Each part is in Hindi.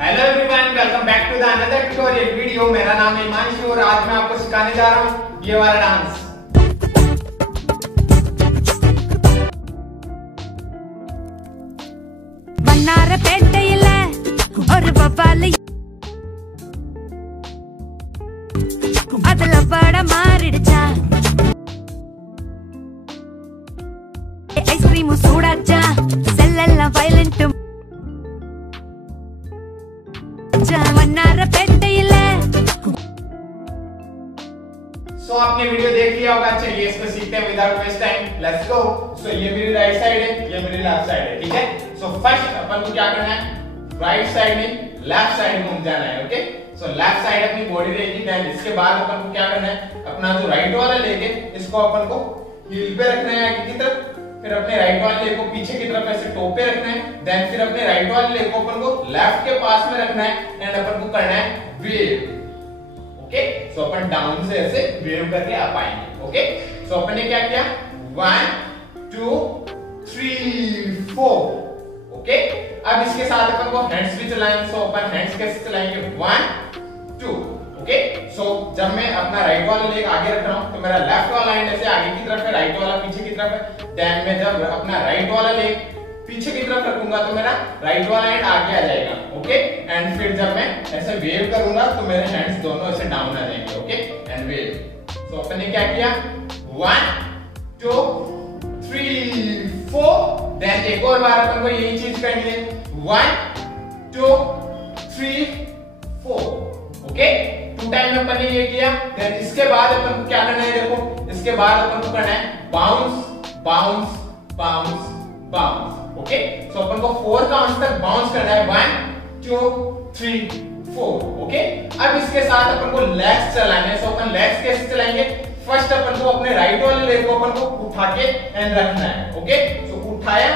Hello everyone, welcome back to the another tutorial video. मेरा नाम है हिमांशु और आज मैं आपको सिखाने जा रहा हूँ ये वाला डांस। வண்ணாரப்பேட்டையில ஒரு பப்பாளி அதுல பட மாறிடுச்சா, ஐஸ்கிரீம் சூடாச்சா, செல்லெல்லாம் வயலண்ட்டும் வண்ணாரப்பேட்டையில। सो आपने वीडियो देख लिया होगा। चलिए इसको सीखते हैं without waste time. Let's go. So ये मेरी राइट साइड है, ये मेरी लेफ्ट साइड है, ठीक है। सो फर्स्ट अपन को क्या करना है, राइट साइड में लेफ्ट साइड घूम जाना है, ओके। सो लेफ्ट साइड अपनी बॉडी रहेगी, देन इसके बाद अपन को क्या करना है, अपना जो राइट वाला लेके इसको अपन को हील पे रखना है आगे की तरफ, फिर अपने राइट वाले लेग को पीछे की तरफ ऐसे टो पे रखना है, देन फिर अपने राइट वाले लेग को अपन को लेफ्ट के पास में रखना है एंड अपन को करना है वेव, ओके। सो अपन डाउन से ऐसे वेव करके आप आएंगे, ओके। सो अपन ने क्या किया, 1 2 3 4, ओके। अब इसके साथ अपन को हैंड्स भी चलाएंगे। सो अपन हैंड्स कैसे चलाएंगे, 1 2, ओके। सो जब मैं अपना राइट वाला लेग आगे रख रहा हूं तो मेरा लेफ्ट वाला हैंड ऐसे आगे की तरफ है, राइट वाला पीछे की तरफ है। देन मैं जब अपना राइट वाला लेग पीछे की तरफ रखूंगा तो मेरा राइट वाला हैंड आगे आ जाएगा, ओके। एंड फिर जब मैं ऐसे वेव करूंगा तो मेरे हैंड्स दोनों ऐसे डाउन आ जाएंगे, ओके। And wave. सो अपन ने क्या किया, 1 2 3 4, देन एक और बार अपन को यही चीज करनी है, 1 2 3 4, ओके। 2 टाइम अपन ने ये किया। देन इसके बाद अपन को क्या करना है, देखो इसके बाद अपन को करना है bounce bounce bounce bounce, okay. So अपन को 4 काउंट्स तक बाउंस करना है, 1 2 3 4, ओके। अब इसके साथ अपन को लेग्स चलाने हैं। सो अपन लेग्स कैसे चलाएंगे, फर्स्ट अपन को अपने राइट वाले लेग को अपन को उठा के एंड रखना है, ओके। सो उठाया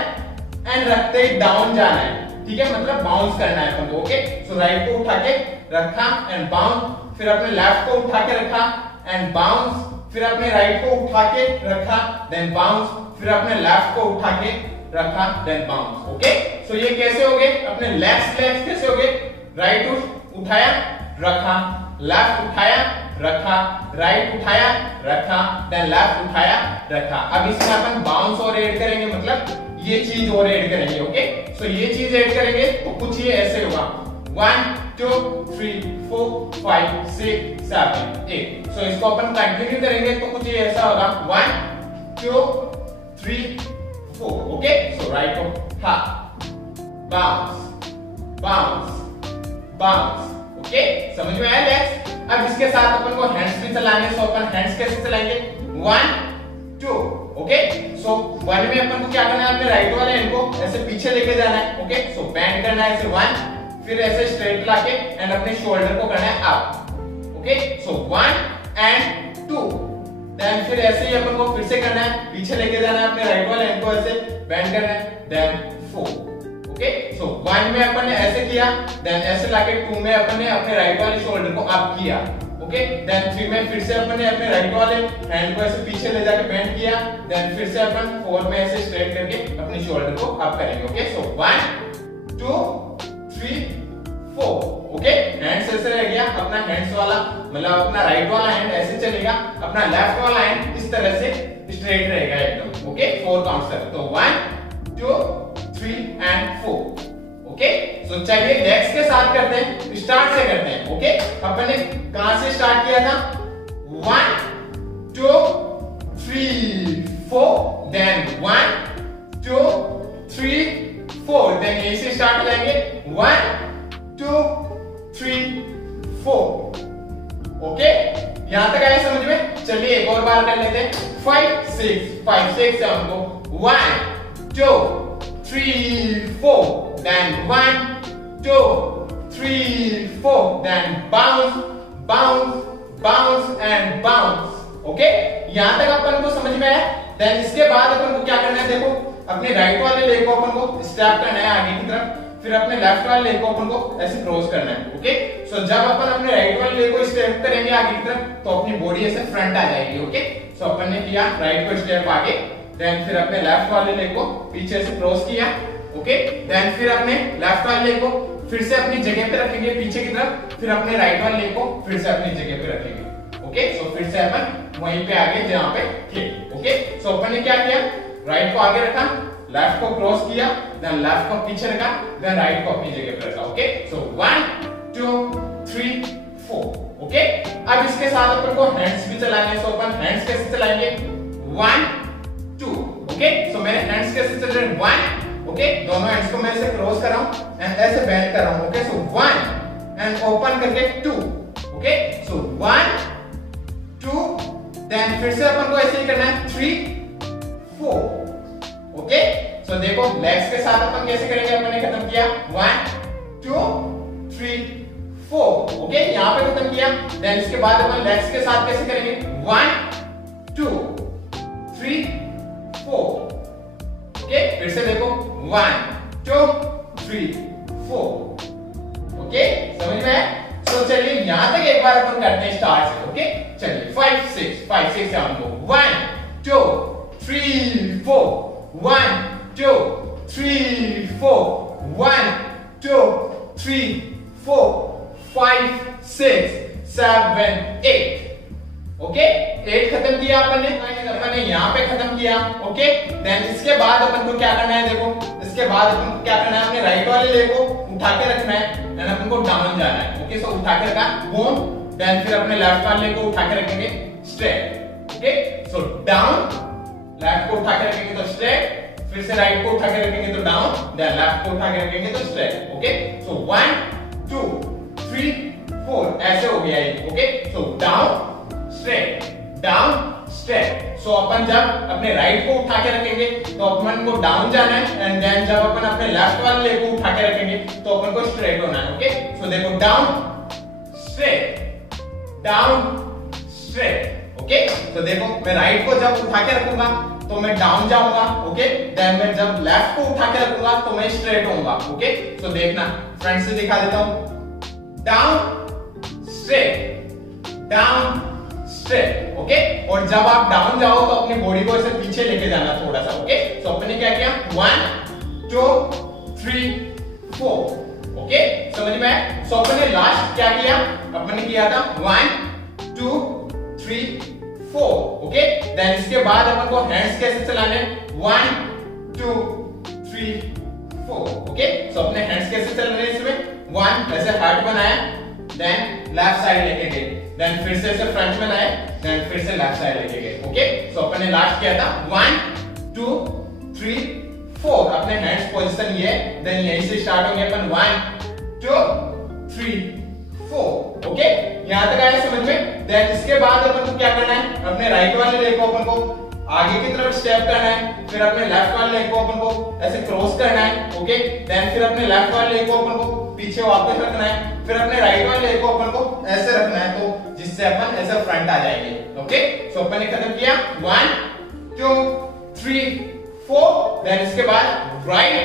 एंड रखते ही डाउन जाना है, ठीक है, मतलब बाउंस करना है अपन को, ओके। सो राइट को उठा के रखा एंड बाउंस, फिर अपने लेफ्ट को उठा के रखा एंड बाउंस, फिर अपने राइट को उठा के रखा देन बाउंस, फिर अपने लेफ्ट को उठा के रखा देन बाउंस, ओके। सो ये कैसे हो गए अपने लेग्स कैसे हो गए, राइट उठाया रखा, लेफ्ट उठाया रखा, राइट उठाया रखा देन लेफ्ट उठाया रखा। अब इसमें अपन बाउंस और ऐड करेंगे, मतलब ये चीज और ऐड करेंगे, ओके। सो ये चीज ऐड करेंगे तो कुछ ये ऐसे होगा, 1 2 3 4 5 6 7 8। सो इसको अपन कंटिन्यू करेंगे तो कुछ ये ऐसा होगा, 1 2 3 4, ओके। सो राइट को हा बाउंस बाउंस बाउंस, ओके। समझ में आया लेग्स। अब इसके साथ अपन को हैंड्स भी चलाने। सो अपन हैंड्स कैसे चलाएंगे, 1 2, ओके। सो 1 में अपन को क्या करना है, अपने राइट वाले हैंड को ऐसे पीछे लेके जाना है, ओके। सो बैंड करना है ऐसे 1, फिर ऐसे स्ट्रेट लाके एंड अपने शोल्डर को करना है up, okay. So 1 and 2, then फिर ऐसे ही अपन को फिर से करना है, पीछे लेके जाना है अपने राइट वाले हैंड को ऐसे बैंड करना है, देन 4, ओके। सो 1 में अपन ने ऐसे किया, देन ऐसे लाके 2 में अपन ने अपने राइट वाले शोल्डर को अप किया, ओके। देन 3 में फिर से अपन ने अपने राइट वाले हैंड को ऐसे पीछे ले जाके बेंड किया, देन फिर से अपन 4 में ऐसे स्ट्रेट करके अपने शोल्डर को अप करेंगे, ओके। So 1 2 3 4, okay. हैंड्स ऐसे रह गया अपना, हैंड्स वाला मतलब अपना राइट वाला हैंड ऐसे चलेगा, अपना लेफ्ट वाला हैंड इस तरह से स्ट्रेट रहेगा एकदम, ओके। 4 काउंट्स तक, तो 1 2 3 एंड 4, ओके। सो चलिए लेग्स के साथ करते हैं, स्टार्ट से करते हैं, ओके। अपन ने कहां से स्टार्ट किया था, 1 2 3 4, देन 1 2 3 4, देन यहीं से स्टार्ट हो जाएंगे, 1 2 3 4, ओके। यहां तक आए समझ में। चलिए एक और बार कर लेते हैं, 5 6 7 को 1 2 3 4, then 1 2 3 4, then bounce bounce bounce and bounce, okay. यहां तक अपन को समझ में आया। देन इसके बाद अपन को क्या करना है, देखो अपने राइट वाले लेग को अपन को स्टेप करना है आगे की तरफ, फिर अपने लेफ्ट वाले लेग को अपन को ऐसे क्रॉस करना है, ओके। सो जब अपन अपने राइट वाले लेग को स्टेप करेंगे आगे की तरफ तो अपनी बॉडी ऐसे फ्रंट आ जाएगी, ओके। सो अपन ने किया राइट को स्टेप आगे, देन फिर अपने लेफ्ट वाले लेग को पीछे से क्रॉस किया, ओके। देन फिर अपने लेफ्ट वाले लेग को फिर से अपनी जगह पे रखेंगे पीछे की तरफ, फिर अपने राइट वाले लेग को फिर से अपनी जगह पे रखेंगे। ओके, सो फिर से अपन वहीं पे आगे जहां पे थे। ओके, सो अपन ने क्या किया, राइट को आगे रखा, लेफ्ट को क्रॉस किया, देन लेफ्ट को पीछे रखा, देन राइट को अपनी जगह पे रखा। Okay, so 1 2 3 4। ओके, अब इसके साथ अपन को हैंड्स भी चलाने हैं। सो अपन हैंड्स कैसे चलाएंगे, 1 2। ओके, सो मेरे हैंड्स कैसे चल रहे हैं, 1। ओके, दोनों हैंड्स को मैं ऐसे क्रॉस कर रहा हूं एंड ऐसे बेंड कर रहा हूं। ओके, सो 1 एंड ओपन करके 2। ओके, सो 1 2, देन फिर से अपन को ऐसे ही करना है 3 4। ओके, सो देखो लेग्स के साथ अपन कैसे करेंगे, अपन ने खत्म किया 1 2 3 4। ओके, यहां पे खत्म किया, देन इसके बाद अपन लेग्स के साथ कैसे करेंगे, 1 2 3 4। ओके, फिर से देखो 1 2 3 4। ओके, समझ में आया? तो चलिए यहां तक एक बार अपन करते हैं स्टार्ट से। ओके, चलिए 5 6 7 को 1 2 3 4 1 2 3 4 1 2 3 4 5 6 7 8। ओके, 8 खत्म किया अपन ने यहाँ पे खत्म किया। ओके, देन इसके बाद अपन को क्या करना है, देखो इसके बाद अपन को क्या करना है, अपने राइट वाले लेग को उठा के रखना है, देन अपन को डाउन जाना है। ओके, सो उठा के रखा बूम, देन फिर अपने लेफ्ट वाले लेग को उठा के रखेंगे straight. Okay, so down, left को उठा के रखेंगे तो स्ट्रेट, फिर से राइट को उठा के रखेंगे तो डाउन, देन लेफ्ट को उठा के रखेंगे तो स्ट्रेट। ओके, सो 1 2 3 4 ऐसे हो गया ये। Okay, so down straight down straight. So अपन जब अपने राइट को उठा के रखेंगे तो अपन को डाउन जाना है, एंड देन जब अपन अपने लेफ्ट वाले लेग को उठा के रखेंगे तो अपन को स्ट्रेट होना है। ओके, सो देखो down straight down straight. Okay, तो देखो मैं राइट को जब उठा के रखूंगा तो मैं डाउन जाऊंगा। ओके, देन मैं जब लेफ्ट को उठा के रखूंगा तो मैं स्ट्रेट होऊंगा। ओके, सो देखना फ्रंट से दिखा देता हूं, down straight down straight. Okay, और जब आप डाउन जाओ तो अपनी बॉडी को ऐसे पीछे लेके जाना थोड़ा सा। ओके, सो अपन ने क्या किया, 1 2 3 4। ओके, समझ में आया? सो अपन ने लास्ट क्या किया, अपन ने किया था 1 2 3 4। ओके, देन इसके बाद अपन को हैंड्स कैसे चलाने, 1 2 3 4। ओके, सो अपने हैंड्स कैसे चलाने, इसमें 1 ऐसे हार्ट बनाया, देन लेफ्ट साइड लेके गए, देन फिर से ऐसे फ्रंट में लाए, देन फिर से लेफ्ट साइड लेके गए। ओके, सो अपन ने लास्ट किया था 1 2 3 4। अपने हैंड्स पोजीशन ये, देन यहीं से स्टार्ट होंगे अपन 1 2 3 4। ओके, यहां तक आया समझ में? देन इसके बाद अपन को क्या करना है, अपने राइट वाले लेग को अपन को आगे की तरफ स्टेप करना है, फिर अपने लेफ्ट वाले लेग को अपन को ऐसे क्रॉस करना है। ओके, देन फिर अपने लेफ्ट वाले लेग को अपन को पीछे वापस रखना है, फिर अपने राइट वाले लेग को अपन को ऐसे रखना है, तो जिससे अपन ऐसे फ्रंट आ जाएंगे। ओके, सो अपन ने खत्म किया 1 2 3 4। देन इसके बाद right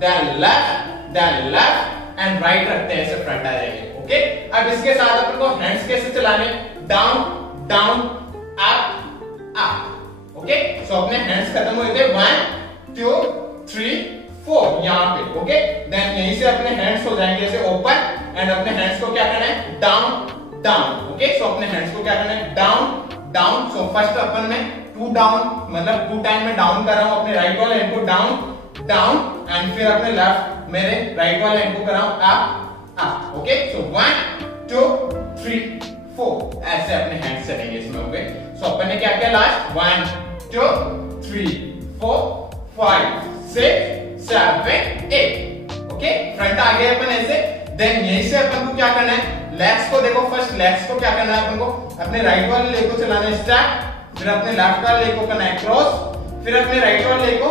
then left and right रखते हैं, ऐसे फ्रंट आ जाएंगे। ओके, अब इसके साथ अपन को हैंड्स कैसे चलाने, down down up up. Okay, so अपने हैंड्स खत्म हुए थे 1 2 3 4 यहां पे। ओके, देन यहीं से अपने हैंड्स हो जाएंगे ऐसे ओपन, एंड अपने हैंड्स को क्या करना है, डाउन डाउन। ओके, सो अपने हैंड्स को क्या करना है, डाउन डाउन। सो फर्स्ट अपन में 2 डाउन, मतलब 2 टाइम में डाउन कर रहा हूं अपने राइट वाले हैंड को डाउन डाउन, एंड फिर अपने लेफ्ट मेरे राइट वाले हैंड को कर रहा हूं अप अप। ओके, सो 1 2 3 4 ऐसे अपने हैंड्स चलेंगे इसमें। ओके, सो अपन ने क्या किया लास्ट, 1 2 3 4 5 6 7 8। ओके, फ्रंट आ गए अपन ऐसे। देन यहीं से अपन को क्या करना है, लेग्स को देखो, फर्स्ट लेग्स को क्या करना है अपन को, अपने राइट वाले लेग को चलाना है स्टेप, फिर अपने लेफ्ट वाले लेग को करना है क्रॉस, फिर अपने राइट वाले लेग को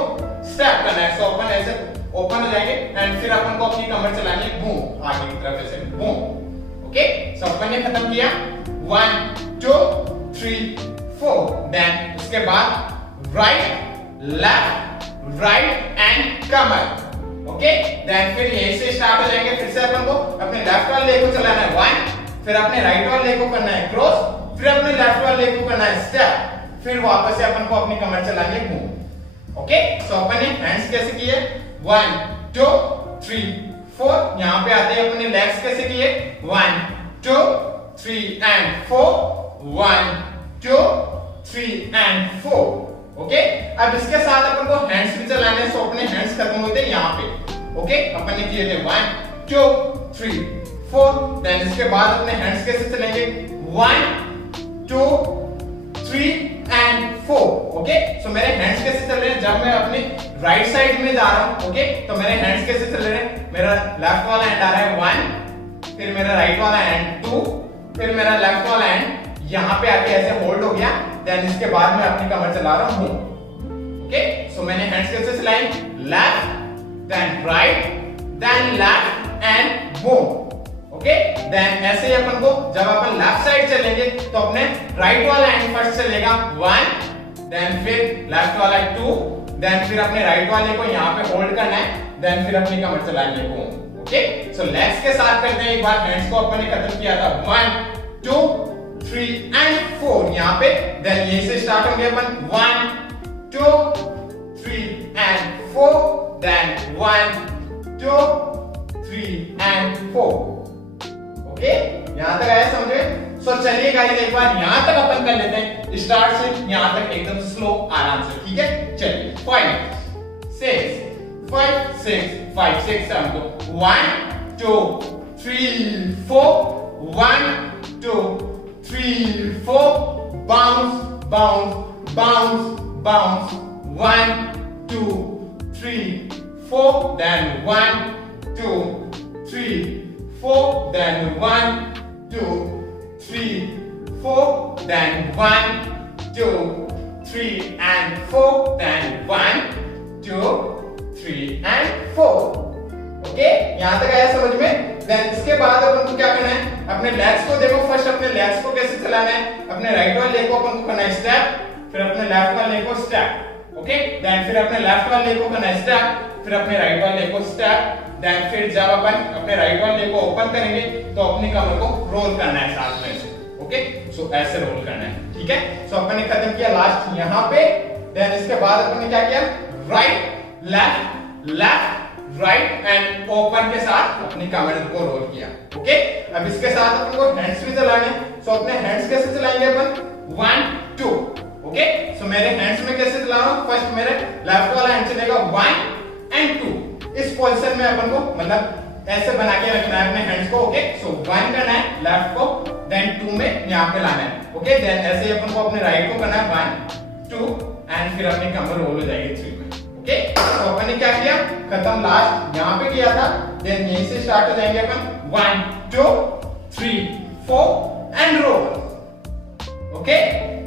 स्टेप करना है। सो अपन ऐसे ओपन हो जाएंगे, एंड फिर अपन को अपनी कमर चलानी है बूम, आगे की तरफ ऐसे बूम। ओके, सो अपन ने खत्म किया 1 2 3 4। देन इसके बाद राइट लेफ्ट राइट एंड कमर। ओके, देन फिर यहीं से स्टार्ट हो जाएंगे, फिर से अपन को अपने लेफ्ट वाले लेग को चलाना है 1, फिर अपने राइट वाले लेग को करना है क्रॉस, फिर अपने लेफ्ट वाले लेग को करना है स्टेप, फिर वापस से अपन को अपनी कमर चलानी है बूम। ओके, सो अपन ने हैंड्स कैसे किए, 1 2 3 4। यहाँ पे आते हैं अपने लेग्स कैसे किए 1 2 3 एंड 4 1 2 3 एंड 4। ओके, अब इसके साथ अपन को हैंड्स भी चलाने, सो अपने हैंड्स खत्म होते हैं यहाँ पे। ओके, अपन ने किए थे 1 2 3 4। देन इसके बाद अपने हैंड्स कैसे चलेंगे 1 2 3 एंड 4। ओके, सो मेरे हैंड्स कैसे चल रहे हैं जब मैं अपनी राइट साइड में जा रहा हूं। ओके, तो मेरे हैंड्स कैसे चल रहे हैं, मेरा लेफ्ट वाला हैंड आ रहा है 1, फिर मेरा राइट वाला हैंड 2, फिर मेरा लेफ्ट वाला हैंड यहां पे आके ऐसे होल्ड हो गया। देन इसके बाद मैं अपनी कमर चला रहा हूं। ओके, सो मैंने हैंड्स कैसे चलाए left then right then left and move. Okay, then ऐसे ही अपन को जब अपन लेफ्ट साइड चलेंगे तो अपने राइट वाला हैंड फर्स्ट चलेगा 1, देन फिर लेफ्ट वाला 2, देन फिर अपने राइट वाले को यहाँ पे होल्ड करना है, देन फिर अपनी कमर चलाएंगे बूम। ओके, सो लेग्स के साथ करते हैं एक बार। हैंड्स को अपन ने खत्म किया था 1 2 3 एंड 4 यहाँ पे। देन यहीं से स्टार्ट होंगे अपन 1 2 3 एंड 4, देन 1 2 3 एंड 4। ओके, यहां तक आया समझे। सो चलिए गाइस एक बार यहां तक अपन कर लेते हैं स्टार्ट से यहां तक एकदम स्लो आराम से। ठीक है, चलिए 5 6 5 6 5 6 7 को 1 2 3 4 1 2 3 4 bounce bounce bounce bounce 1 2 3 4 then 1 2 3 4 then 1 2 3 4 then 1 2 3 and 4 then 1 2 3 and 4। Okay, यहां तक आया समझ में। देन इसके बाद अपन को क्या करना है, अपने लेग्स को देखो। फर्स्ट अपने लेग्स को कैसे चलाना है, अपने राइट वाले लेग को अपन को करना है स्टेप, फिर अपने लेफ्ट वाले लेग को स्टेप। ओके, देन फिर अपने लेफ्ट वाले लेग को करना है स्टेप, फिर अपने राइट वाले लेग को स्टेप। देन फिर जब अपन अपने राइट वाले लेग को ओपन करेंगे तो अपनी कमर को रोल करना है साथ में से। ओके, सो ऐसे रोल करना है। ठीक है, सो अपन ने खत्म किया लास्ट यहाँ पे। देन इसके बाद अपन ने क्या किया right left left right and open के साथ अपनी कमर को रोल किया। ओके, अब इसके साथ अपन को हैंड्स भी चलाने, सो अपने हैंड्स कैसे चलाएंगे अपन 1 2। ओके, सो मेरे हैंड्स में कैसे चला रहा हूं, फर्स्ट मेरे लेफ्ट वाला हैंड चलेगा 1 एंड 2। इस पोजीशन में अपन को मतलब ऐसे बना के रखना है अपने हैंड्स को। ओके, सो 1 करना है लेफ्ट को, देन 2 में यहाँ पे लाना है। ओके, देन ऐसे ही अपन को अपने राइट को करना है 1 2 एंड फिर अपनी कमर रोल हो जाएगी 3 में। ओके, तो अपन ने क्या किया, खत्म लास्ट यहाँ पे किया था। देन यहीं से स्टार्ट हो जाएंगे अपन 1 2 3 4 एंड रोल। ओके,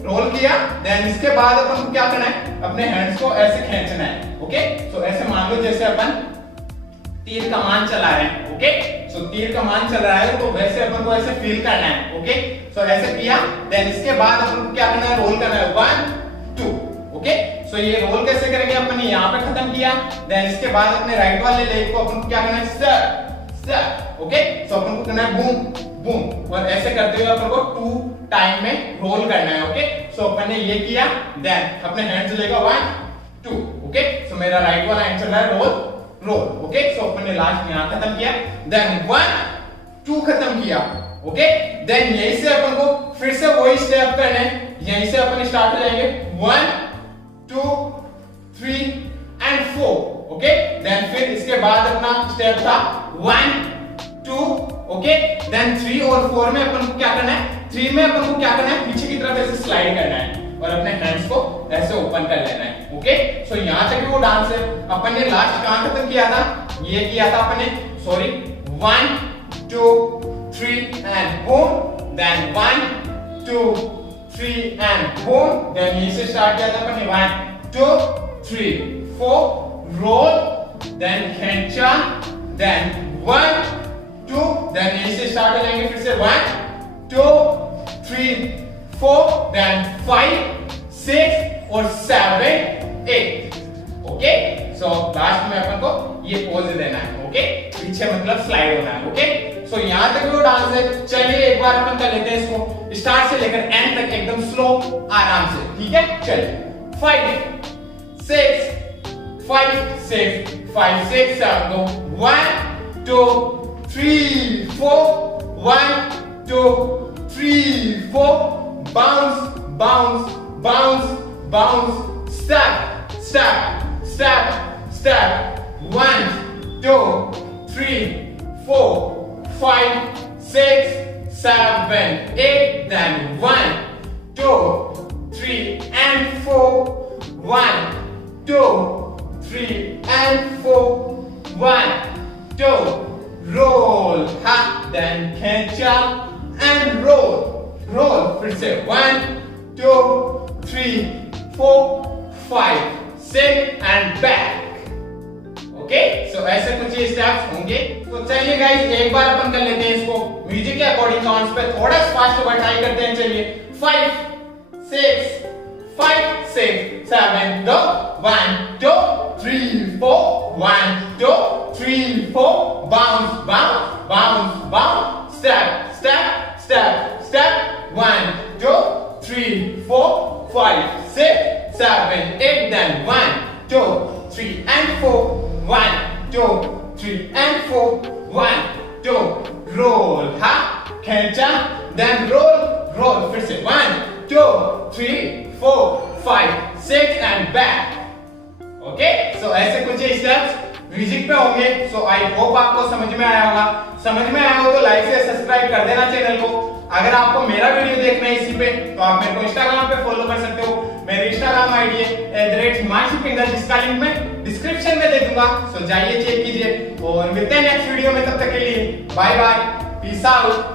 रोल किया। देन इसके बाद अपन को क्या करना है, अपने हैंड्स को ऐसे खींचना है। ओके, सो ऐसे मान लो जैसे अपन तीर कमान चला रहे हैं। ओके, सो तीर कमान चल रहा है तो वैसे अपन को ऐसे फील करना है। ओके, सो ऐसे किया। देन इसके बाद अपन को क्या करना है, रोल करना है 1 2। ओके, सो ये रोल कैसे करेंगे, अपन ने यहाँ पे खत्म किया। देन इसके बाद अपने राइट वाले लेग को अपन को क्या करना है स्टेप स्टेप। ओके, सो अपन को करना है बूम बूम, और ऐसे करते हुए अपन को 2 टाइम में रोल करना है। ओके, सो अपन ने ये किया। देन अपने हैंड चलेगा 1 2। ओके, सो मेरा राइट वाला हैंड चल रहा है रोल रोल। ओके, सो अपन ने लास्ट यहाँ खत्म किया। देन 1 2 खत्म किया। ओके, देन यहीं से अपन को फिर से वही स्टेप करने हैं। यहीं से अपन स्टार्ट हो जाएंगे 1 2 3 एंड 4। ओके, देन फिर इसके बाद अपना स्टेप था 1 2। ओके, देन 3 और 4 में अपन को क्या करना है, 3 में अपन को क्या करना है, पीछे की तरफ ऐसे स्लाइड करना है और अपने हैंड्स को ऐसे ओपन कर लेना है। ओके, सो यहाँ तक वो डांस है। अपन ने लास्ट कहां खत्म किया था, ये किया था अपन ने, sorry 1 2 3 and boom. Then 1 2 3 and boom. Then यहीं से स्टार्ट किया था अपन ने 1 2 3 4 रोल, देन खींचा, देन 1 2। देन यहीं से स्टार्ट हो जाएंगे फिर से 1 2 3 4 देन 5 6 और 7 8। ओके, सो लास्ट में अपन को ये पोज देना है। ओके, पीछे मतलब स्लाइड होना है। ओके, सो यहां तक वो डांस है। चलिए एक बार अपन कर लेते हैं इसको स्टार्ट से लेकर एंड तक एकदम स्लो आराम से। ठीक है, चलिए 5 6 5 6 5 6 7 go 1 2 3 4 1 2 3 4 bounce bounce bounce bounce step step step step 1 2 3 4 5 6 7 8 then 1 2 3 and 4 1 2 3 and 4 1 2 roll ha then khencha and roll roll फिर से 1 2 3 4 5 6 and back ओके सो ऐसे कुछ ये स्टेप्स होंगे। तो चलिए गाइस एक बार अपन कर लेते हैं इसको म्यूजिक के अकॉर्डिंग काउंट्स पे थोड़ा फास्ट ओवर ट्राई करते हैं। चलिए 5 6 5 6 7 go 1 2 3 4 1 2 3 4 bounce bounce bounce bounce step step step step 1 2 3 4 5 6 7 8 then 1 2 3 and 4 1 2 3 and 4 1 2 roll ha khencha then roll roll फिर से 1 2 3 4 5 6 and back ओके सो ऐसे कुछ स्टेप्स म्यूजिक पे होंगे। सो आई होप आपको समझ में आया होगा। समझ में आया हो तो लाइक से सब्सक्राइब कर देना चैनल को। अगर आपको मेरा वीडियो देखना है इसी पे तो आप मेरे को इंस्टाग्राम पे फॉलो कर सकते हो। मेरी इंस्टाग्राम आईडी है @himanshufinger जिसका लिंक मैं डिस्क्रिप्शन में दे दूंगा। सो जाइए चेक कीजिए और मिलते हैं नेक्स्ट वीडियो में। तब तक के लिए बाय बाय पीस आउट।